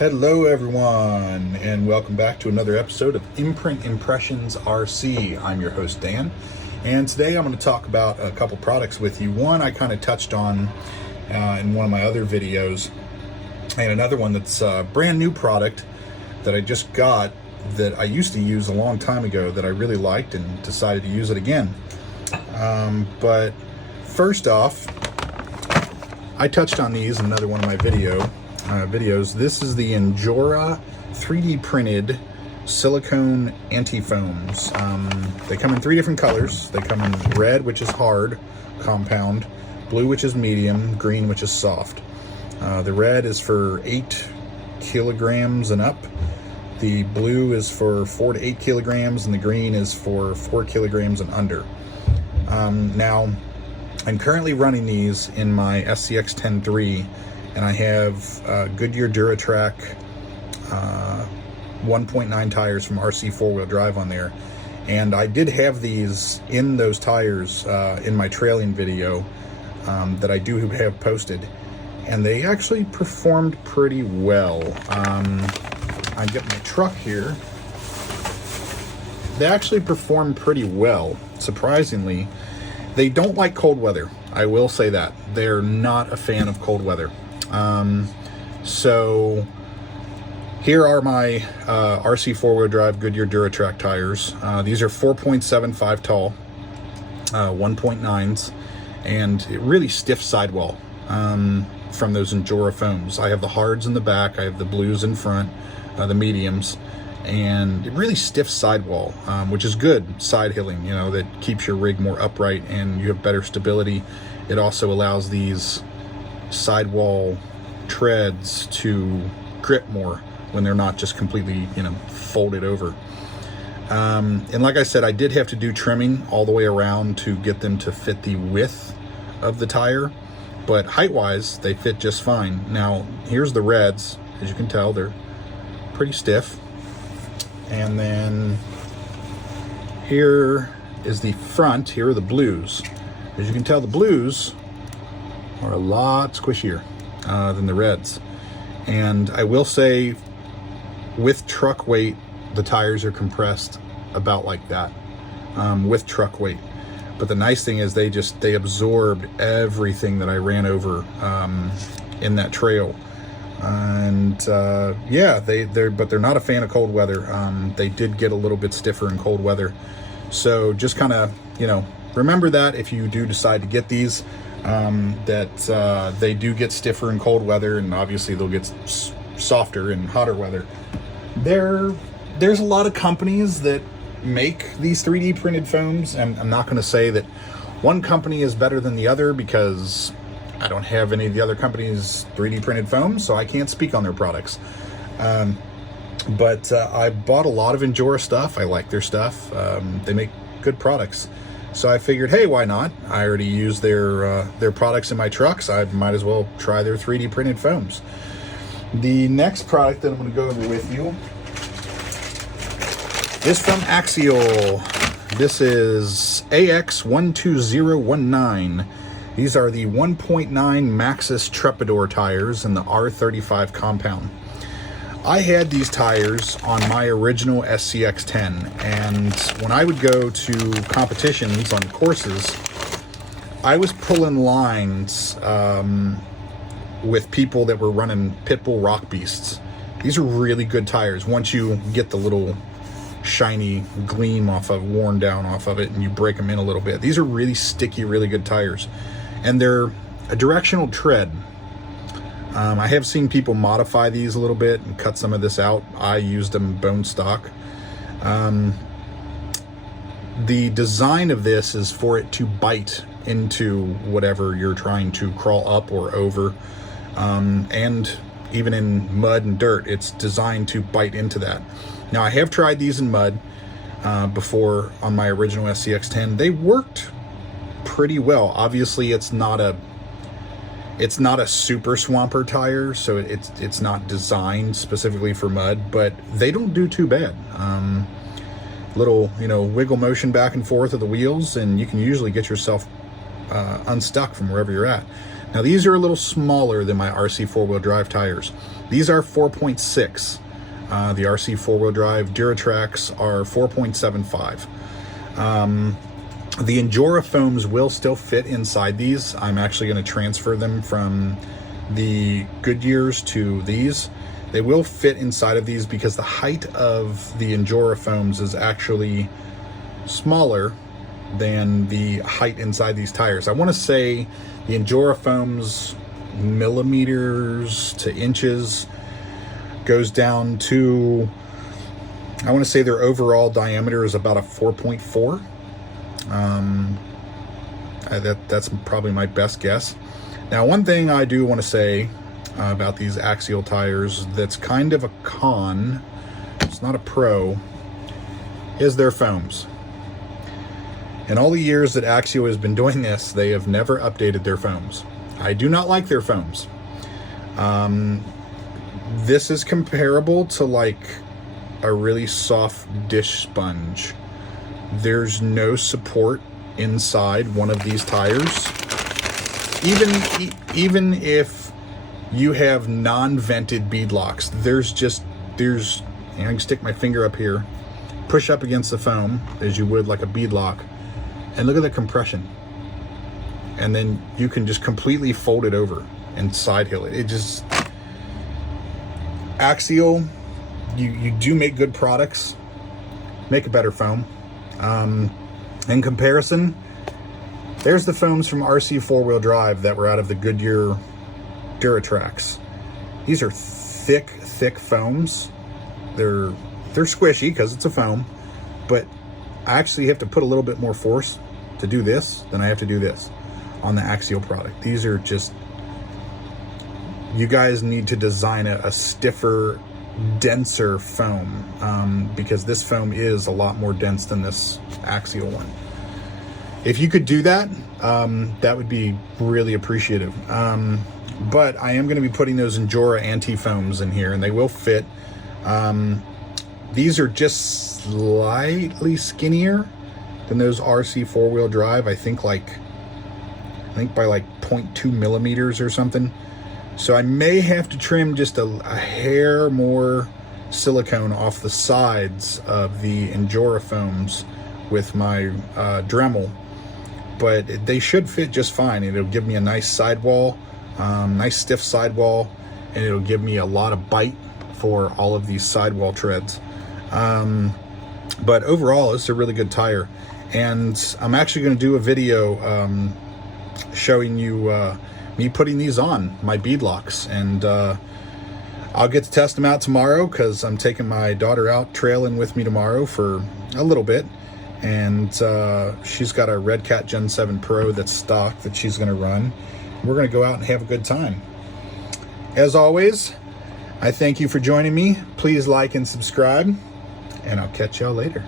Hello everyone, and welcome back to another episode of Imprint Impressions RC. I'm your host Dan, and today I'm going to talk about a couple products with you. One I kind of touched on in one of my other videos, and another one that's a brand new product that I just got that I used to use a long time ago that I really liked and decided to use it again. But first off, I touched on these in another one of my videos. This is the Injora 3D printed silicone anti foams. They come in three different colors. They come in red, which is hard, compound, blue, which is medium, green, which is soft. The red is for 8 kilograms and up. The blue is for 4 to 8 kilograms, and the green is for 4 kilograms and under. Now, I'm currently running these in my SCX 10-3, and I have Goodyear Duratrack 1.9 tires from RC 4-wheel drive on there. And I did have these in those tires in my trailing video that I do have posted, and they actually performed pretty well. I get my truck here. They actually performed pretty well, surprisingly. They don't like cold weather. I will say that. They're not a fan of cold weather. So here are my RC 4-wheel drive Goodyear Duratrack tires. These are 4.75 tall, 1.9s, and really stiff sidewall from those Injora foams. I have the hards in the back, I have the blues in front, the mediums, and really stiff sidewall, which is good side hilling, you know, that keeps your rig more upright and you have better stability. It also allows these sidewall treads to grip more when they're not just completely, you know, folded over. And like I said, I did have to do trimming all the way around to get them to fit the width of the tire, but height-wise, they fit just fine. Now, here's the reds. As you can tell, they're pretty stiff. And then here is the front. Here are the blues. As you can tell, the blues are a lot squishier than the reds. And I will say, with truck weight, the tires are compressed about like that, with truck weight. But the nice thing is they absorbed everything that I ran over in that trail. And yeah, but they're not a fan of cold weather. They did get a little bit stiffer in cold weather. So just kind of, you know, remember that if you do decide to get these, that they do get stiffer in cold weather, and obviously they'll get softer in hotter weather. There's a lot of companies that make these 3D printed foams, and I'm not going to say that one company is better than the other because I don't have any of the other companies' 3D printed foams, so I can't speak on their products. But I bought a lot of Injora stuff. I like their stuff. They make good products. So I figured, hey, why not? I already use their products in my trucks. I might as well try their 3D printed foams. The next product that I'm going to go over with you is from Axial. This is AX12019. These are the 1.9 Maxxis Trepador tires in the R35 compound. I had these tires on my original SCX 10, and when I would go to competitions on courses, I was pulling lines with people that were running Pitbull Rock Beasts. These are really good tires once you get the little shiny gleam worn down off of it and you break them in a little bit. These are really sticky, really good tires, and they're a directional tread. I have seen people modify these a little bit and cut some of this out. I used them bone stock. The design of this is for it to bite into whatever you're trying to crawl up or over. And even in mud and dirt, it's designed to bite into that. Now, I have tried these in mud before on my original SCX 10. They worked pretty well. Obviously, it's not a super swamper tire, so it's not designed specifically for mud, but they don't do too bad. Little, you know, wiggle motion back and forth of the wheels, and you can usually get yourself unstuck from wherever you're at. Now these are a little smaller than my RC four-wheel drive tires. These are 4.6. The RC four-wheel drive Duratracs are 4.75. The Injora foams will still fit inside these. I'm actually going to transfer them from the Goodyears to these. They will fit inside of these because the height of the Injora foams is actually smaller than the height inside these tires. I want to say the Injora foams millimeters to inches goes down to, I want to say their overall diameter is about a 4.4. That's probably my best guess. Now, one thing I do want to say about these Axial tires that's kind of a con, it's not a pro, is their foams. In all the years that Axial has been doing this, they have never updated their foams. I do not like their foams. This is comparable to like a really soft dish sponge. There's no support inside one of these tires. Even if you have non-vented bead locks, I can stick my finger up here, push up against the foam as you would like a bead lock, and look at the compression. And then you can just completely fold it over and side hill it. It just, Axial, you do make good products, make a better foam. In comparison, there's the foams from RC four-wheel drive that were out of the Goodyear Duratracs. These are thick foams. They're squishy because it's a foam, but I actually have to put a little bit more force to do this than I have to do this on the Axial product. These are just, you guys need to design a stiffer, denser foam, because this foam is a lot more dense than this Axial one. If you could do that, that would be really appreciative. But I am going to be putting those Injora Anti Foams in here, and they will fit. These are just slightly skinnier than those RC four-wheel drive. I think by like 0.2 millimeters or something. So I may have to trim just a hair more silicone off the sides of the Injora foams with my Dremel, but they should fit just fine. It'll give me a nice sidewall, nice stiff sidewall, and it'll give me a lot of bite for all of these sidewall treads. But overall, it's a really good tire, and I'm actually going to do a video showing you me putting these on my bead locks, and I'll get to test them out tomorrow because I'm taking my daughter out trailing with me tomorrow for a little bit, and she's got a Red Cat Gen 7 Pro that's stock that she's going to run. We're going to go out and have a good time. As always, I thank you for joining me. Please like and subscribe, and I'll catch y'all later.